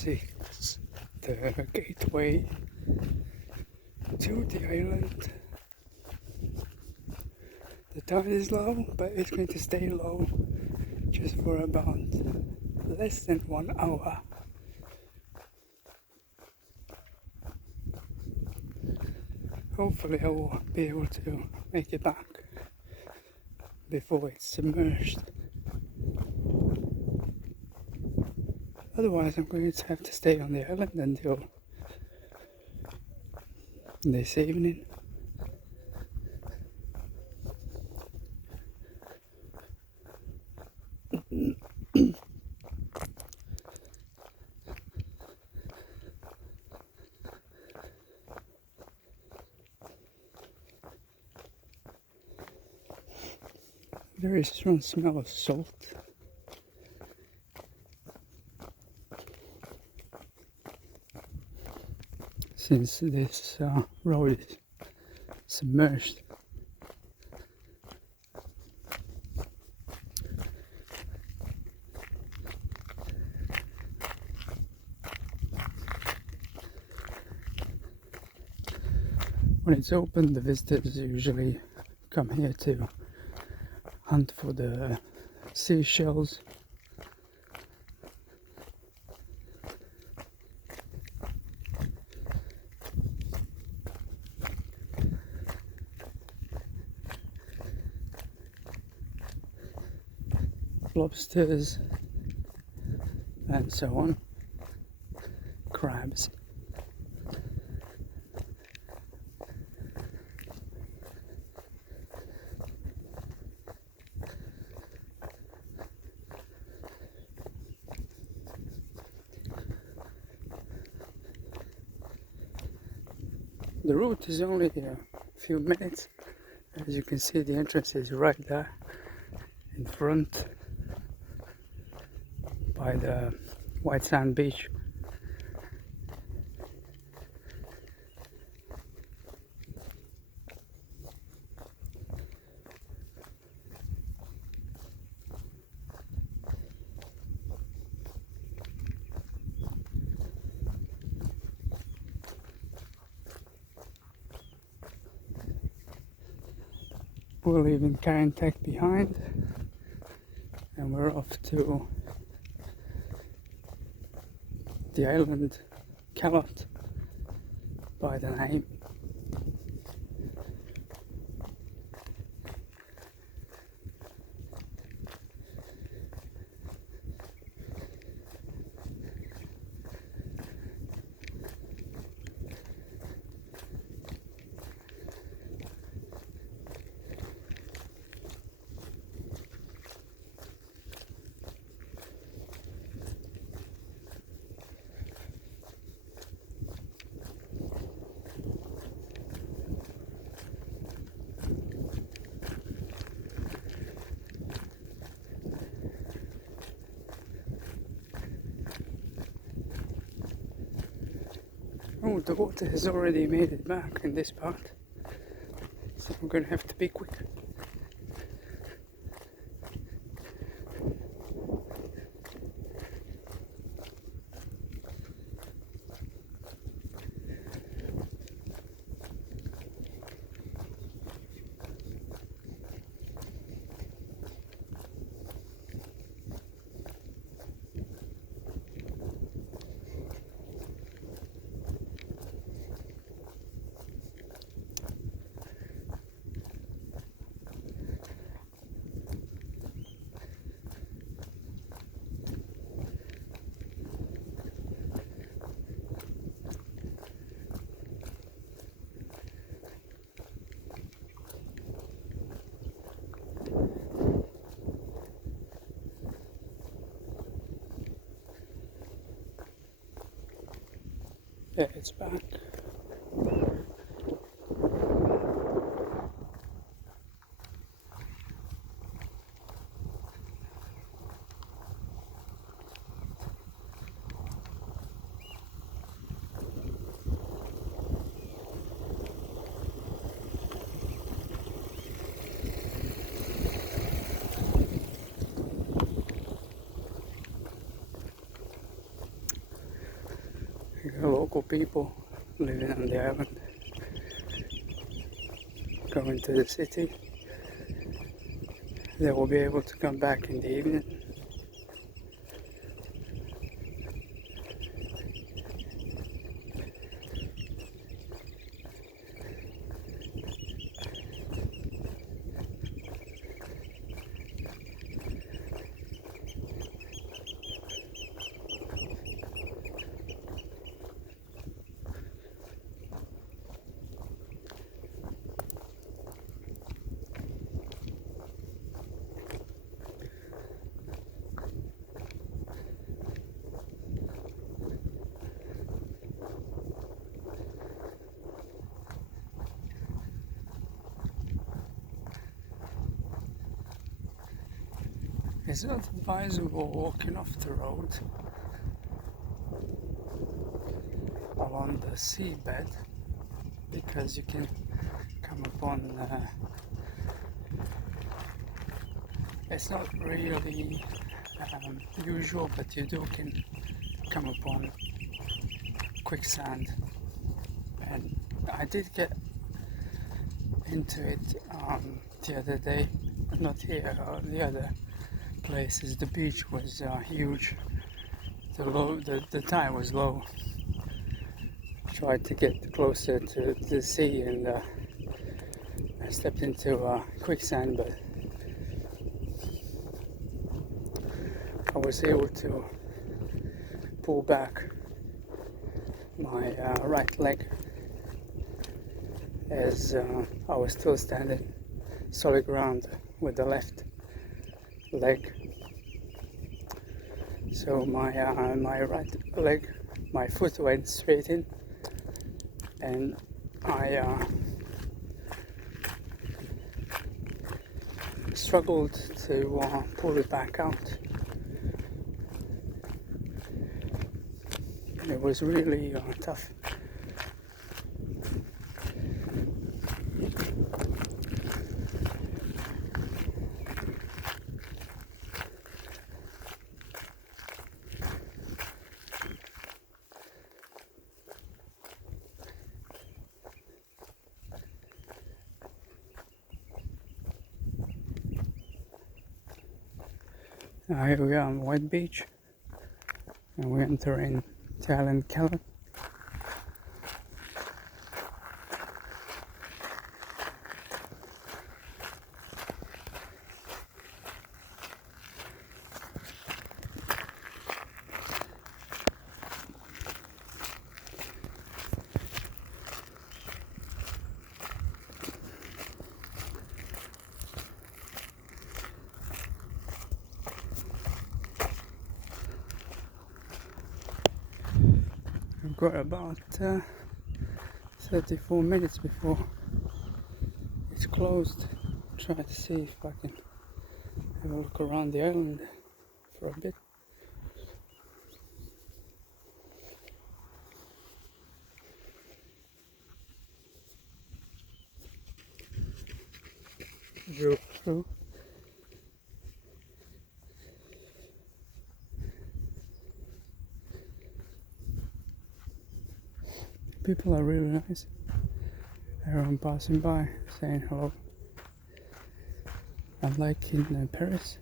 6, the gateway to the island. The tide is low, but it's going to stay low just for about less than 1 hour. Hopefully I will be able to make it back before it's submerged. Otherwise I'm going to have to stay on the island until this evening. Very strong smell of salt. Since this road is submerged. When it's open, the visitors usually come here to hunt for the seashells. Lobsters and so on. Crabs. The route is only a few minutes. As you can see, the entrance is right there in front by the white sand beach. We're leaving Callot behind and we're off to the island Callot by the name. Oh, the water has already made it back in this part, so I'm going to have to be quick. Yeah, it's back. local people living on the island going to the city. They will be able to come back in the evening. It's not advisable walking off the road along the seabed because you can come upon it's not really usual, but you can come upon quicksand, and I did get into it the other day, not here, the other places. The beach was huge, the tide was low. Tried to get closer to the sea, and I stepped into quicksand, but I was able to pull back my right leg as I was still standing solid ground with the left leg. So my right leg, my foot went straight in, and I struggled to pull it back out. It was really tough. Now here we are on White Beach, and we're entering the island Callot. We've got about 34 minutes before it's closed. Try to see if I can have a look around the island for a bit. Go through. People are really nice. Everyone passing by saying hello. Unlike in Paris.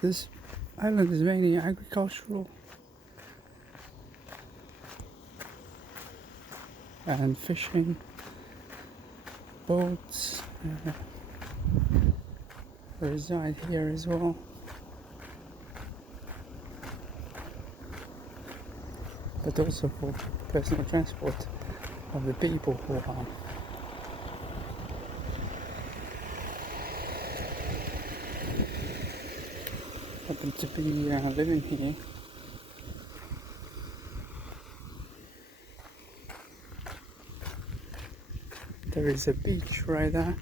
This island is mainly agricultural and fishing, boats reside here as well. But also for personal transport of the people who are happen to be living here. There is a beach right there.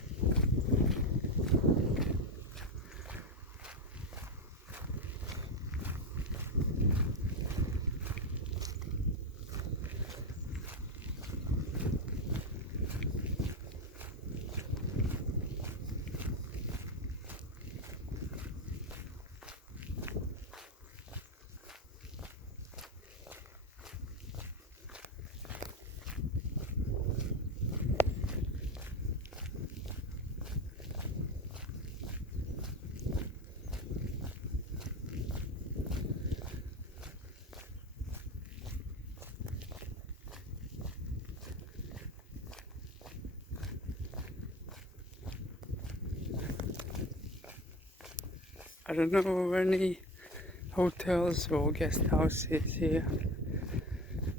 I don't know any hotels or guest houses here,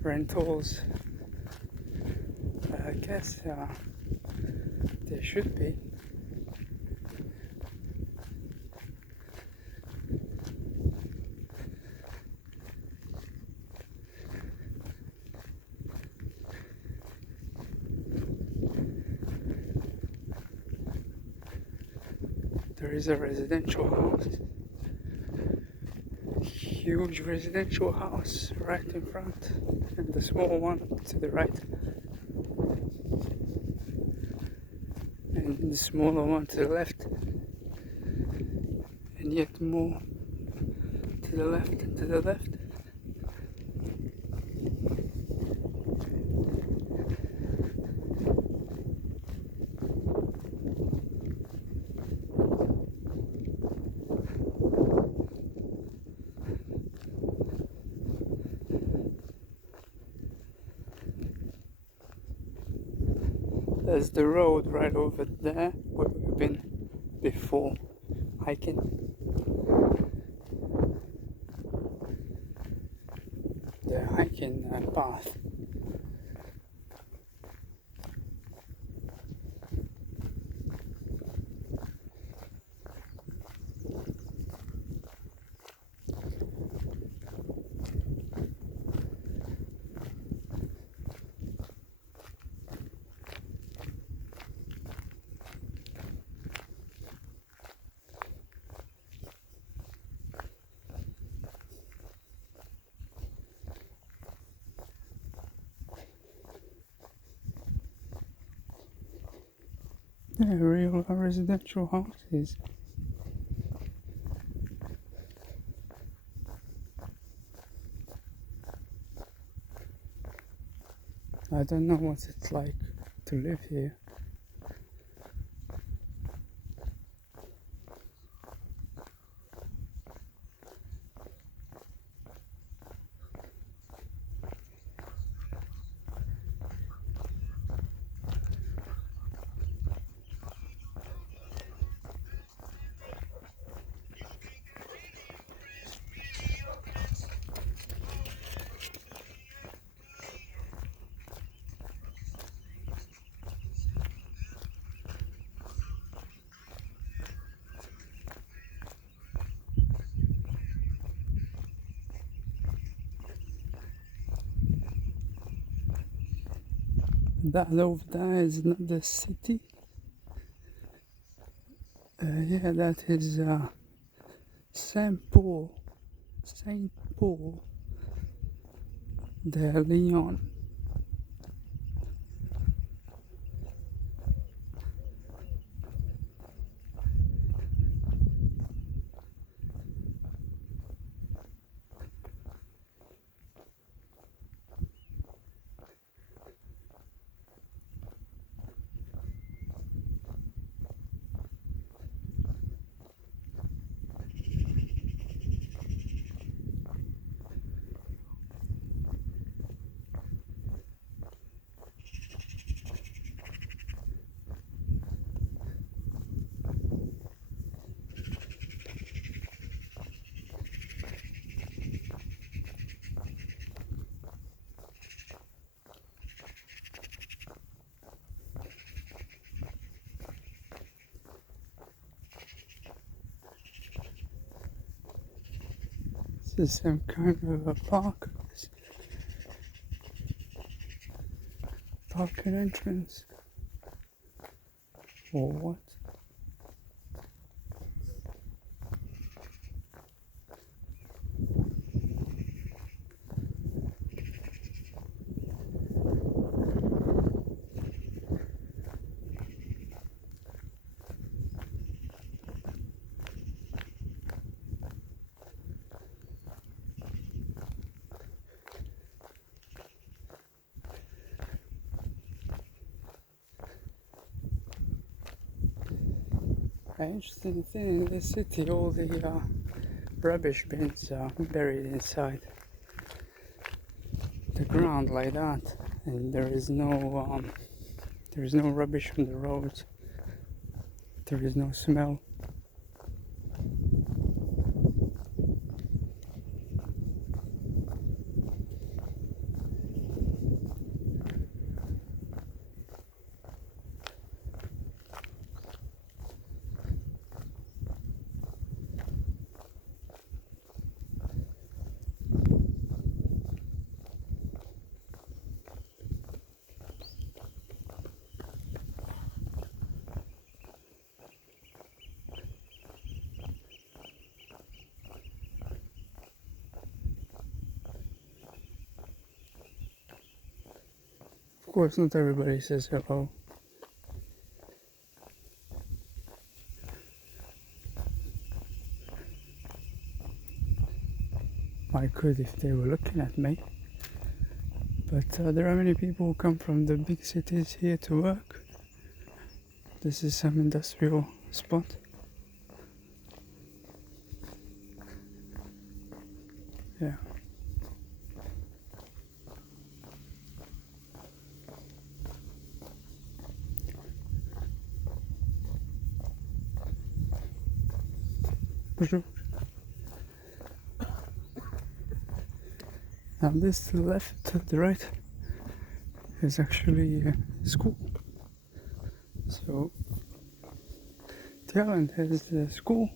rentals. I guess there should be. There is a residential house, huge residential house right in front, and the small one to the right, and the smaller one to the left, and yet more to the left and to the left. There's the road right over there where we've been before hiking. The hiking path. Yeah, real residential houses. I don't know what it's like to live here. That over there is not the city. Yeah, that is Saint Paul de Leon. This is some kind of a park. Park entrance. Or what? Interesting thing in this city, all the rubbish bins are buried inside the ground like that, and there is no rubbish on the roads. There is no smell. Of course, not everybody says hello. I could if they were looking at me. But there are many people who come from the big cities here to work. This is some industrial spot. Yeah. Bonjour. Now this to the left, to the right, is actually a school. So the island has a school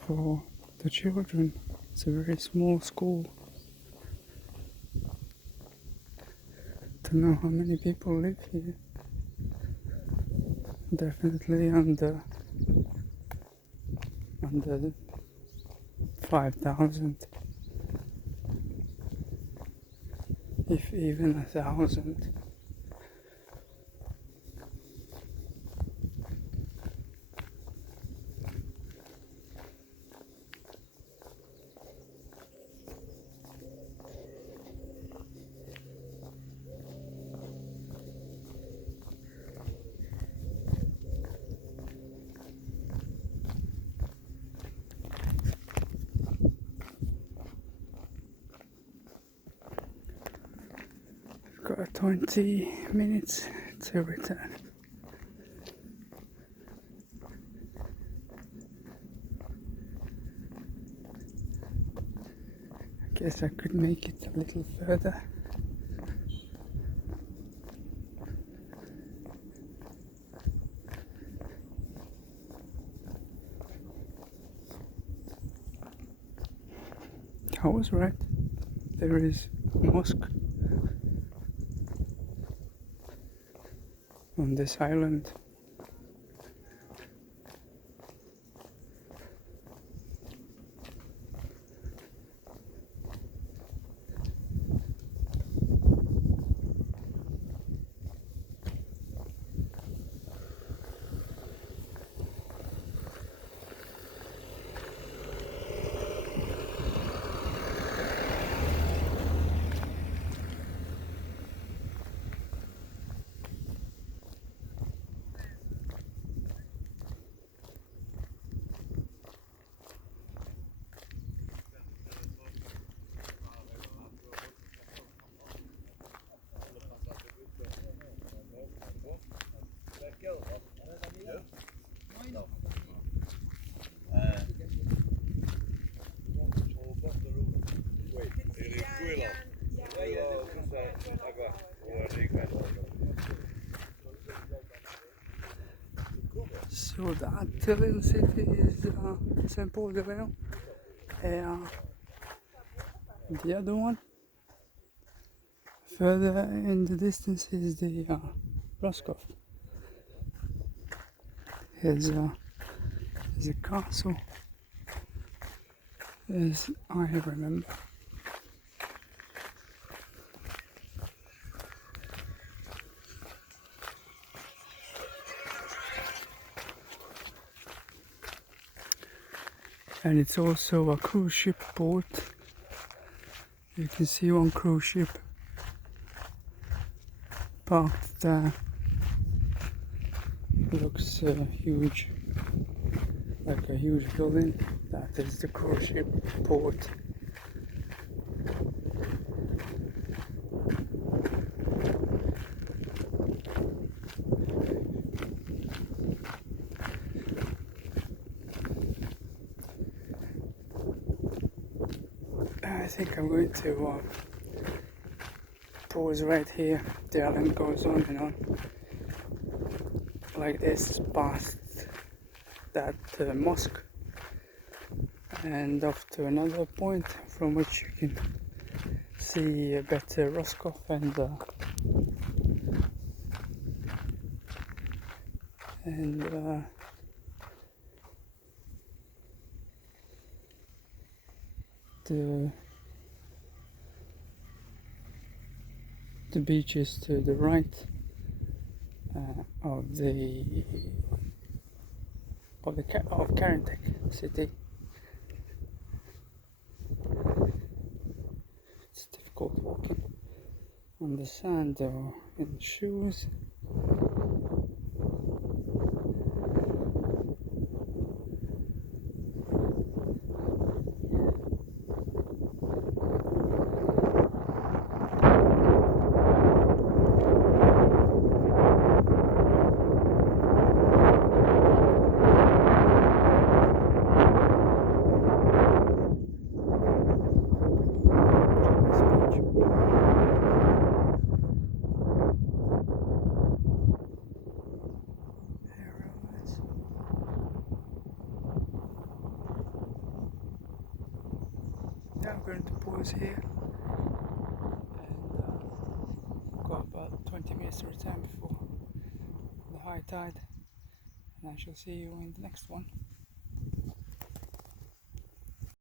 for the children. It's a very small school. Don't know how many people live here. Definitely under 5,000, if even 1,000. Got 20 minutes to return. I guess I could make it a little further. I was right. There is a mosque on this island. So that little city is Saint Paul de Velo, and the other one further in the distance is the Roscoff. There's a castle, as I remember. And it's also a cruise ship port. You can see one cruise ship parked there. Looks huge, like a huge building. That is the cruise ship port. I think I'm going to pause right here. The island goes on and on like this past that mosque and off to another point from which you can see a better Roscoff and The beach is to the right of Carentek city. It's difficult walking on the sand or in shoes. Now I'm going to pause here and go about 20 minutes return before the high tide, and I shall see you in the next one.